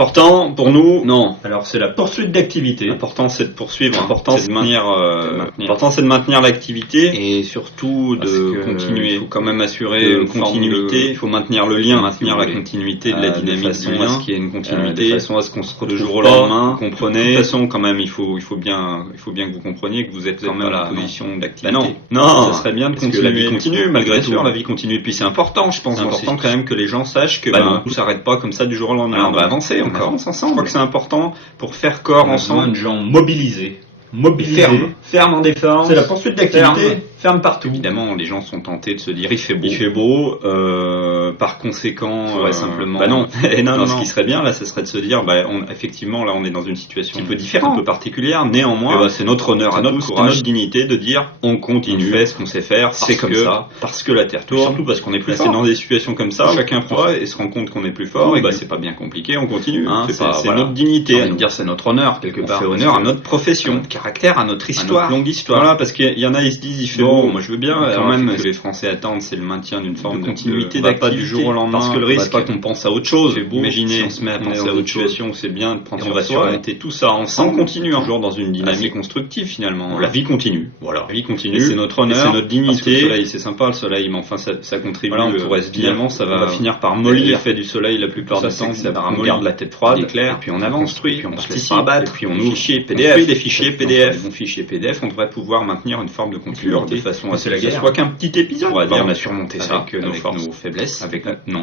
L'important pour nous, non. Alors c'est la poursuite d'activité. L'important c'est de poursuivre. L'important c'est de maintenir. L'important c'est de maintenir l'activité et surtout de continuer. Il faut quand même assurer une continuité. Il faut maintenir le lien, maintenir la continuité de la dynamique du lien, qu'il y ait une continuité, de façon à ce qu'on se retrouve du jour au lendemain. Vous comprenez. De toute façon, quand même, il faut bien que vous compreniez que vous êtes quand même dans la position d'activité. Non, ça serait bien de continuer. La vie continue, malgré tout. La vie continue. Et puis c'est important, je pense. C'est important quand même que les gens sachent que tout s'arrête pas comme ça du jour au lendemain. On va avancer encore. On avance ensemble. Je crois que c'est important pour faire corps ensemble. De gens mobilisés. Ferme en défense. C'est la poursuite d'activité. Ferme partout. Évidemment, les gens sont tentés de se dire il fait beau. Par conséquent, simplement. Non. Ce qui serait bien là, ce serait de se dire, effectivement, là, on est dans une situation un peu différente, un peu particulière. Néanmoins, c'est notre honneur, à notre courage, notre dignité de dire on continue, on fait ce qu'on sait faire, c'est comme ça, parce que la Terre tourne, surtout parce qu'on est plus fort. C'est dans des situations comme ça, chacun prend et se rend compte qu'on est plus fort. Et c'est pas bien compliqué, on continue. C'est notre dignité. Dire c'est notre honneur quelque part. On fait honneur à notre profession, à notre caractère, à notre histoire, à notre longue histoire. Voilà, parce qu'il y en a, ils se disent il fait beau. Moi je veux bien, quand même, ce que les Français attendent, c'est le maintien d'une forme de continuité d'activité du jour au lendemain. Parce que le risque, c'est pas qu'on pense à autre chose. Imaginez, si on se met à penser à autre situation où c'est bien de prendre sur soi, surmonter tout ça ensemble, continue toujours dans une dynamique constructive finalement. La vie continue. Voilà, la vie continue. C'est notre honneur, c'est notre dignité. Le soleil, c'est sympa le soleil, mais enfin ça contribue. Voilà, on pourrait se dire, finalement, ça va finir par mollir l'effet du soleil la plupart du temps. Ça va garde la tête froide, éclair, puis on avance, puis on participe, puis on ouvre des fichiers PDF. Des fichiers PDF, on devrait pouvoir maintenir une forme de continuité de façon à ce que ce soit qu'un petit épisode. On va dire, on a surmonté ça avec nos forces, nos faiblesses,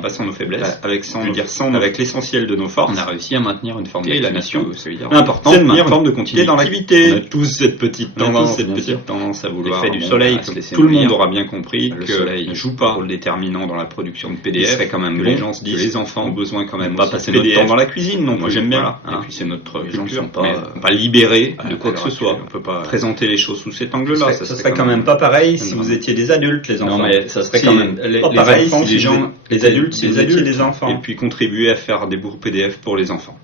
pas sans nos faiblesses, avec l'essentiel de nos forces, on a réussi à maintenir une forme d'activation. L'important, c'est de maintenir une forme de continuité dans l'activité. On a tous cette petite tendance à vouloir l'effet du soleil. Tout le monde aura bien compris que le soleil ne joue pas un rôle déterminant dans la production de PDF. Il serait quand même bon les gens se disent que les enfants ont besoin quand même pas passer notre temps dans la cuisine. Non, moi j'aime bien. Et puis c'est notre culture, pas libérés de quoi que ce soit. On peut pas présenter les choses sous cet angle-là. Ça serait quand même pas pareil si vous étiez des adultes, les enfants. Non, mais ça serait quand même pas pareil si les adultes, si vous étiez des enfants. Et puis contribuer à faire des bourgs PDF pour les enfants.